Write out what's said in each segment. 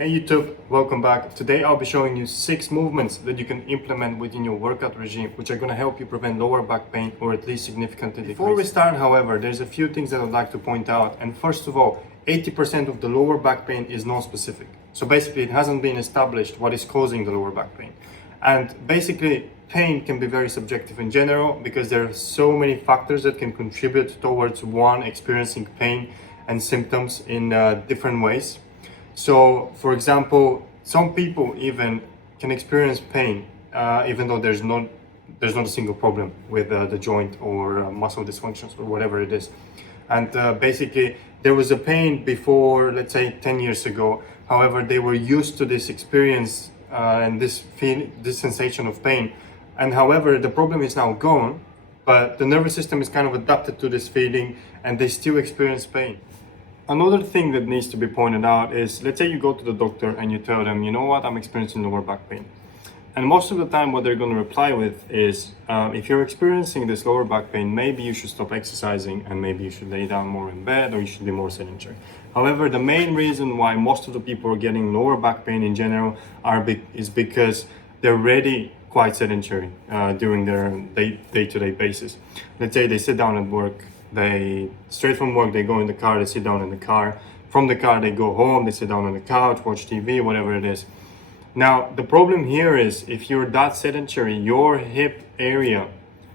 Hey YouTube, welcome back. Today I'll be showing you 6 movements that you can implement within your workout regime, which are going to help you prevent lower back pain or at least significantly decrease. Before we start, however, there's a few things that I'd like to point out. And first of all, 80% of the lower back pain is non-specific. So basically it hasn't been established what is causing the lower back pain. And basically pain can be very subjective in general because there are so many factors that can contribute towards one experiencing pain and symptoms in different ways. So, for example, some people even can experience pain even though there's not a single problem with the joint or muscle dysfunctions or whatever it is. And basically, there was a pain before, let's say, 10 years ago. However, they were used to this experience and this sensation of pain. And however, the problem is now gone, but the nervous system is kind of adapted to this feeling and they still experience pain. Another thing that needs to be pointed out is, let's say you go to the doctor and you tell them, you know what, I'm experiencing lower back pain. And most of the time what they're going to reply with is, if you're experiencing this lower back pain, maybe you should stop exercising and maybe you should lay down more in bed or you should be more sedentary. However, the main reason why most of the people are getting lower back pain in general is because they're already quite sedentary during their day-to-day basis. Let's say they sit down at work. Straight from work, they go in the car, they sit down in the car. From the car, they go home, they sit down on the couch, watch TV, whatever it is. Now, the problem here is if you're that sedentary, your hip area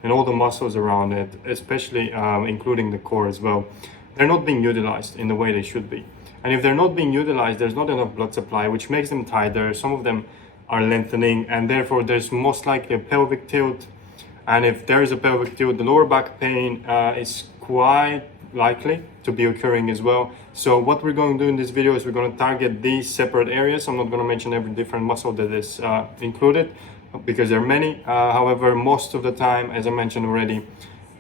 and all the muscles around it, especially including the core as well, they're not being utilized in the way they should be. And if they're not being utilized, there's not enough blood supply, which makes them tighter. Some of them are lengthening, and therefore there's most likely a pelvic tilt. And if there is a pelvic tilt, the lower back pain is quite likely to be occurring as well. So what we're going to do in this video is we're going to target these separate areas. I'm not going to mention every different muscle that is included because there are many. However, most of the time, as I mentioned already,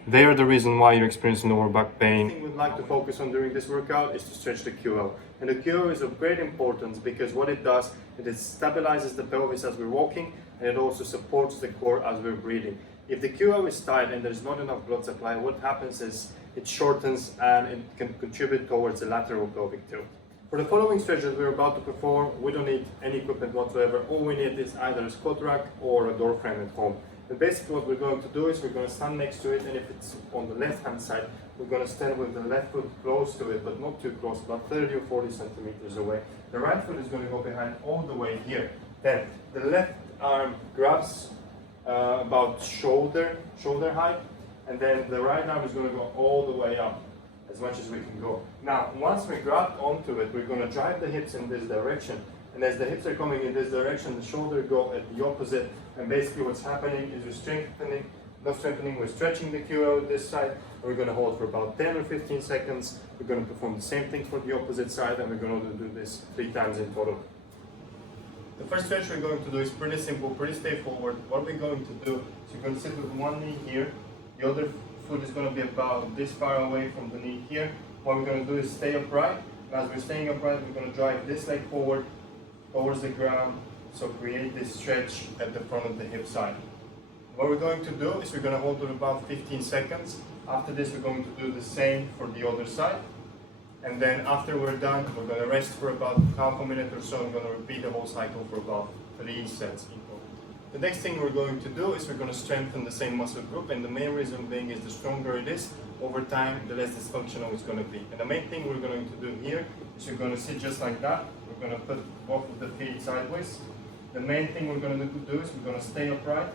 they are the reason why you're experiencing lower back pain. The thing we'd like to focus on during this workout is to stretch the QL. And the QL is of great importance because what it does, it stabilizes the pelvis as we're walking, and it also supports the core as we're breathing. If the QL is tight and there's not enough blood supply, what happens is it shortens and it can contribute towards the lateral pelvic tilt. For the following stretch that we're about to perform, we don't need any equipment whatsoever. All we need is either a squat rack or a door frame at home. And basically what we're going to do is we're going to stand next to it, and if it's on the left hand side, we're going to stand with the left foot close to it, but not too close, about 30 or 40 centimeters away. The right foot is going to go behind all the way here. Then the left arm grabs about shoulder height, and then the right arm is going to go all the way up as much as we can go. Now, once we grab onto it, we're going to drive the hips in this direction, and as the hips are coming in this direction, the shoulder go at the opposite, and basically what's happening is we're stretching the QL this side, and we're going to hold for about 10 or 15 seconds. We're going to perform the same thing for the opposite side, and we're going to do this 3 times in total. The first stretch we're going to do is pretty simple, pretty straightforward. What we're going to do is you're going to sit with one knee here, the other foot is going to be about this far away from the knee here. What we're going to do is stay upright. As we're staying upright, we're going to drive this leg forward towards the ground, so create this stretch at the front of the hip side. What we're going to do is we're going to hold it about 15 seconds. After this, we're going to do the same for the other side. And then after we're done, we're going to rest for about half a minute or so. I'm going to repeat the whole cycle for about 3 sets in total. The next thing we're going to do is we're going to strengthen the same muscle group, and the main reason being is the stronger it is, over time, the less dysfunctional it's going to be. And the main thing we're going to do here is you're going to sit just like that. We're going to put both of the feet sideways. The main thing we're going to do is we're going to stay upright,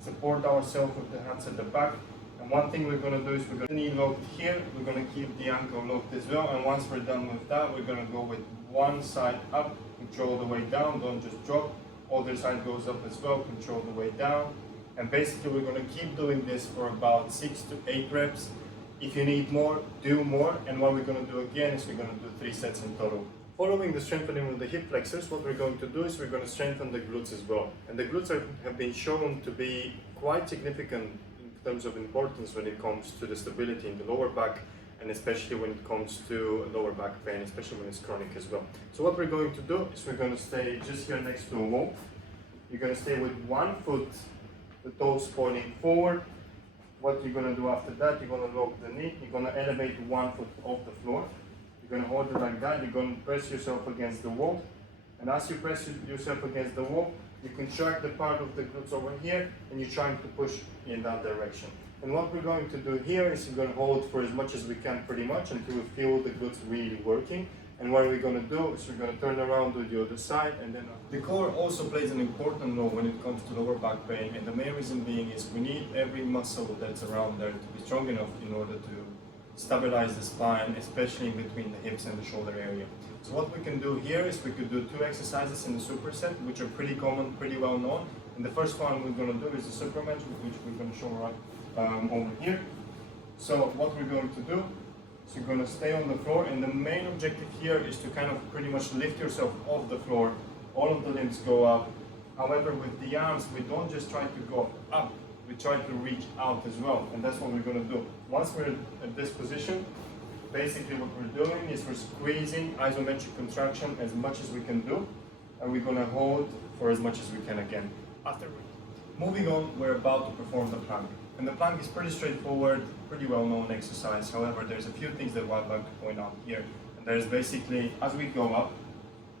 support ourselves with the hands at the back. And one thing we're going to do is we're going to knee locked here, we're going to keep the ankle locked as well, and once we're done with that, we're going to go with one side up, control the way down, don't just drop. Other side goes up as well, control the way down. And basically we're going to keep doing this for about 6 to 8 reps. If you need more, do more, and what we're going to do again is we're going to do 3 sets in total. Following the strengthening of the hip flexors, what we're going to do is we're going to strengthen the glutes as well. And the glutes have been shown to be quite significant in terms of importance when it comes to the stability in the lower back, and especially when it comes to lower back pain, especially when it's chronic as well. So what we're going to do is we're going to stay just here next to a wall. You're going to stay with one foot, the toes pointing forward. What you're going to do after that, you're going to lock the knee, you're going to elevate one foot off the floor. You're going to hold it like that, you're going to press yourself against the wall, And as you press yourself against the wall, you contract the part of the glutes over here and you're trying to push in that direction. And what we're going to do here is we're going to hold for as much as we can pretty much until we feel the glutes really working. And what we're going to do is we're going to turn around to the other side and then the core also plays an important role when it comes to lower back pain, and the main reason being is we need every muscle that's around there to be strong enough in order to stabilize the spine, especially in between the hips and the shoulder area. So what we can do here is we could do 2 exercises in the superset, which are pretty common, pretty well known. And the first one we're going to do is the superman, which we're going to show right over here. So what we're going to do is you're going to stay on the floor, and the main objective here is to kind of pretty much lift yourself off the floor. All of the limbs go up. However, with the arms, we don't just try to go up, we try to reach out as well, and that's what we're going to do. Once we're at this position, basically what we're doing is we're squeezing isometric contraction as much as we can do, and we're going to hold for as much as we can again. After moving on, we're about to perform the plank. And the plank is pretty straightforward, pretty well-known exercise. However, there's a few things that I'd like to point out here. And there's basically, as we go up,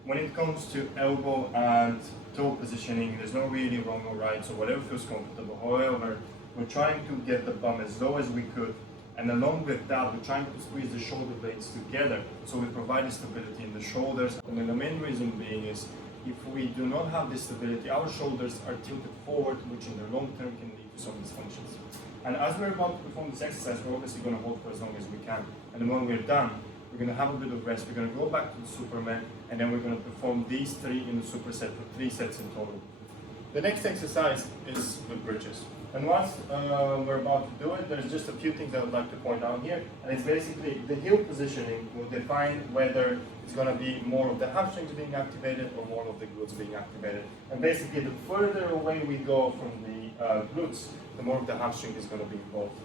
when it comes to elbow and toe positioning, there's no really wrong or right, so whatever feels comfortable. However, we're trying to get the bum as low as we could, and along with that, we're trying to squeeze the shoulder blades together, so we provide stability in the shoulders. And then the main reason being is, if we do not have this stability, our shoulders are tilted forward, which in the long term can lead to some dysfunctions. And as we're about to perform this exercise, we're obviously going to hold for as long as we can. And then when we're done, we're going to have a bit of rest. We're going to go back to the Superman, and then we're going to perform these 3 in the superset for 3 sets in total. The next exercise is the bridges. And once we're about to do it, there's just a few things I would like to point out here. And it's basically the heel positioning will define whether it's going to be more of the hamstrings being activated or more of the glutes being activated. And basically, the further away we go from the glutes, the more of the hamstring is going to be involved.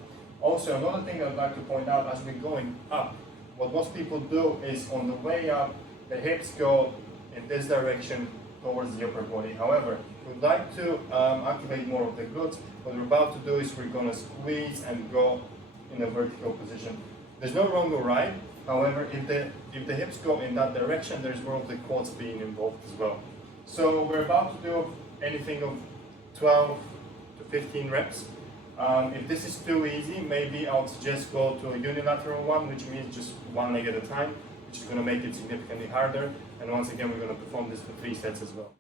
Also, another thing I'd like to point out as we're going up, what most people do is on the way up, the hips go in this direction towards the upper body. However, we'd like to activate more of the glutes. What we're about to do is we're going to squeeze and go in a vertical position. There's no wrong or right. However, if the hips go in that direction, there's more of the quads being involved as well. So we're about to do anything of 12 to 15 reps. If this is too easy, maybe I'll suggest go to a unilateral one, which means just 1 leg at a time, which is going to make it significantly harder. And once again, we're going to perform this for 3 sets as well.